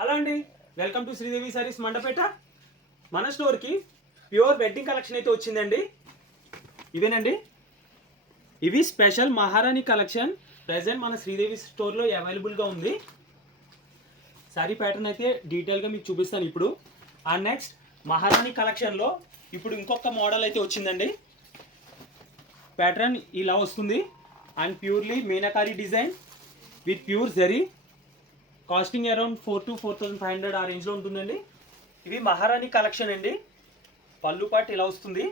Hello అండి, welcome to Sridevi saris Mandapeta. మన స్టోర్కి ప్యూర్ వెడ్డింగ్ కలెక్షన్ అయితే వచ్చిందండి. ఇవేనండి, ఇవి స్పెషల్ మహారాణి కలెక్షన్. ప్రెజెంట్ మన శ్రీదేవి స్టోర్లో అవైలబుల్గా ఉంది. సారీ ప్యాటర్న్ అయితే డీటెయిల్గా మీకు చూపిస్తాను ఇప్పుడు. అండ్ నెక్స్ట్ మహారాణి కలెక్షన్లో ఇప్పుడు ఇంకొక మోడల్ అయితే వచ్చిందండి. ప్యాటర్న్ ఇలా వస్తుంది and purely meenakari design with pure zari. Costing around 4,000 to 4,500 ఆ రేంజ్లో ఉంటుందండి. ఇవి మహారాణి కలెక్షన్ అండి. పళ్ళు పార్ట్ ఇలా వస్తుంది.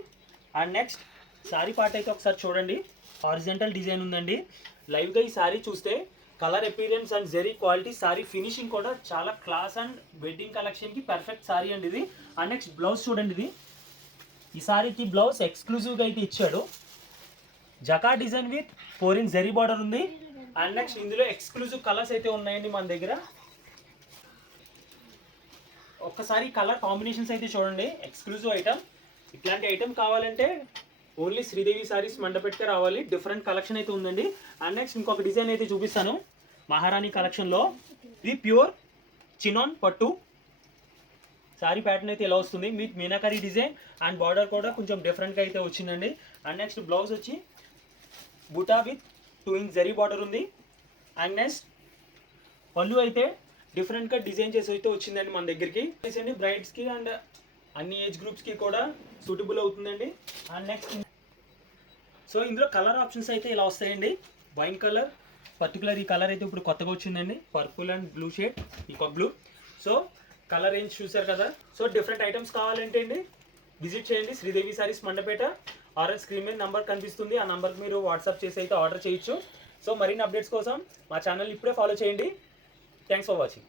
అండ్ నెక్స్ట్ శారీ పార్ట్ అయితే ఒకసారి చూడండి. హారిజంటల్ డిజైన్ ఉందండి. లైవ్గా ఈ శారీ చూస్తే colour appearance and zari quality, sari finishing కూడా చాలా క్లాస్ అండ్ వెడ్డింగ్ కలెక్షన్కి పర్ఫెక్ట్ శారీ అండి ఇది. అండ్ నెక్స్ట్ బ్లౌజ్ చూడండి. ఇది ఈ శారీకి బ్లౌజ్ ఎక్స్క్లూజివ్గా అయితే ఇచ్చాడు. జకా డిజైన్ విత్ 4 జెరీ బార్డర్ ఉంది. అండ్ నెక్స్ట్ ఇందులో ఎక్స్క్లూజివ్ కలర్స్ అయితే ఉన్నాయండి మన దగ్గర. ఒక్కసారి కలర్ కాంబినేషన్స్ అయితే చూడండి. Exclusive item. ఇట్లాంటి ఐటమ్ కావాలంటే ఓన్లీ శ్రీదేవి సారీస్ మండపెట్టే రావాలి. డిఫరెంట్ కలెక్షన్ అయితే ఉందండి. అండ్ నెక్స్ట్ ఇంకొక డిజైన్ అయితే చూపిస్తాను. మహారాణి కలెక్షన్లో ఇది ప్యూర్ చినాన్ పట్టు శారీ ప్యాటర్న్ అయితే ఇలా వస్తుంది. మీ మీనాకారి డిజైన్ అండ్ బార్డర్ కూడా కొంచెం డిఫరెంట్గా అయితే వచ్చిందండి. అండ్ నెక్స్ట్ బ్లౌజ్ వచ్చి బుటా విత్ 2 జరీ బార్డర్ ఉంది. అండ్ నెక్స్ట్ పళ్ళు అయితే డిఫరెంట్గా డిజైన్ చేసి అయితే వచ్చిందండి మన దగ్గరికి. అండి బ్రైడ్స్కి అండ్ అన్ని ఏజ్ గ్రూప్స్కి కూడా సూటబుల్ అవుతుందండి. అండ్ నెక్స్ట్ సో ఇందులో కలర్ ఆప్షన్స్ అయితే ఇలా వస్తాయండి. వైన్ కలర్ పర్టికులర్ ఈ కలర్ అయితే ఇప్పుడు కొత్తగా వచ్చిందండి. పర్పుల్ అండ్ బ్లూ షేడ్, ఇంకొక బ్లూ. సో కలర్ రేంజ్ చూసారు కదా. సో డిఫరెంట్ ఐటమ్స్ కావాలంటే అండి విజిట్ చేయండి శ్రీదేవి సారీస్ మండపేట. ఆర్ఎల్ స్క్రీన్ మీద నెంబర్ కనిపిస్తుంది. ఆ నెంబర్కి మీరు వాట్సాప్ చేసి అయితే ఆర్డర్ చేయొచ్చు. సో మరిన్ని అప్డేట్స్ కోసం మా ఛానల్ ఇప్పుడే ఫాలో చేయండి. Thanks for watching.